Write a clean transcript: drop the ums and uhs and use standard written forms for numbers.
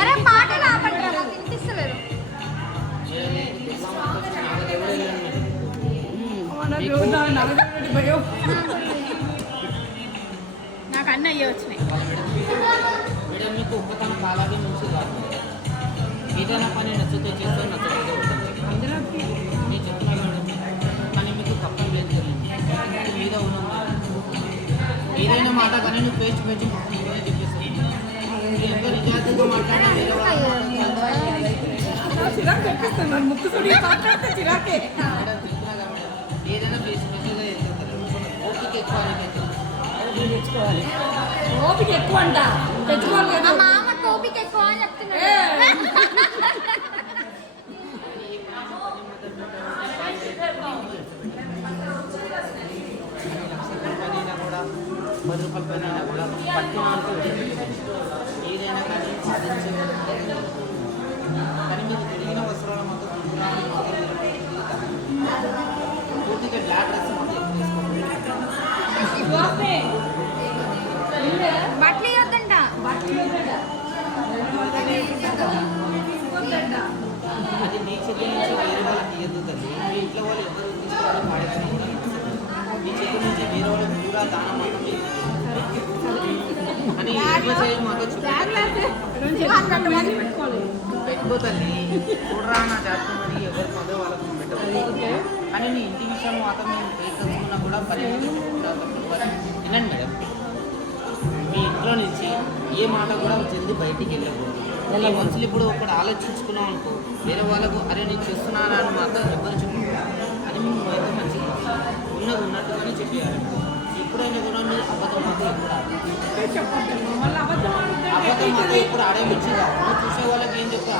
అరే పాటలు ఆపండి నాకు వినిపిస్తలేదు. నాకు అన్నీ అయ్యే వచ్చినాయి. మేడం మీకు ఒక్కతనం కాలాగే నుంచి కాదు, ఏదైనా పని నచ్చితే చేస్తే నచ్చకపోతే నేను చెప్తున్నా మేడం. కానీ మీకు తప్పం లేదు కదా, మీద ఉన్నాం. ఏదైనా మాట కానీ నువ్వు ఫేస్ టు ఫేస్ చెప్పేస్తాను. ఎంత నిజాయితీగా మాట్లాడినా వేరే ఏదైనా ఫేస్ టు ఫేస్గా వెళ్తారు. ఓపిక ఎక్కువ ఓపిక ఎక్కువ అంట తెచ్చుకోవాలి. మా మామకు ఓపిక ఎక్కువ అని చెప్తున్నాడు. కూడా 10 రూపాయల పైన కూడా పట్టిన అంటూ ఏదైనా కానీ సాధించే కానీ మీకు తిరిగిన వస్త్రాల మాత్రం పూర్తిగా బ్లాక్ డ్రెస్ మాత్రం బట్టలు ఇవ్వద్దంట. అది నీ చేతి నుంచి వేరే వాళ్ళకి ఇవ్వద్దు తల్లి. మీ ఇంట్లో వాళ్ళు ఎవరు తీసుకోవడం పాడేసిన కూడా మీ చేతి నుంచి వేరే వాళ్ళకి కూడా దానం మాత్రం అని ఎక్కువ చేయం మాతో పెట్టుకోతల్లి. చూడరా నా చేస్తామని ఎవరు మదో వాళ్ళకు పెట్టదు. కానీ నీ ఇంటి విషయం మాత్రం మేము తెలుసుకున్నా కూడా వినండి మేడం. మీ ఇంట్లో నుంచి ఏ మాట కూడా చెంది బయటికి వెళ్ళకూడదు. మనుషులు ఇప్పుడు ఒకటి ఆలోచించుకున్నాం అనుకో, వేరే వాళ్ళకు అరే నేను చేస్తున్నాను అని మాత్రం ఎవరు చెప్పుకుంటారు. అని మేము అయితే మంచిగా ఉన్నది ఉన్నట్టుగానే చెప్పేయాలి. ఎప్పుడైనా కూడా మీరు అబద్ధం మాత్రం ఎప్పుడు అబద్ధం మాత్రం ఎప్పుడు ఆడే మంచిగా చూసే వాళ్ళకి ఏం చెప్తారు.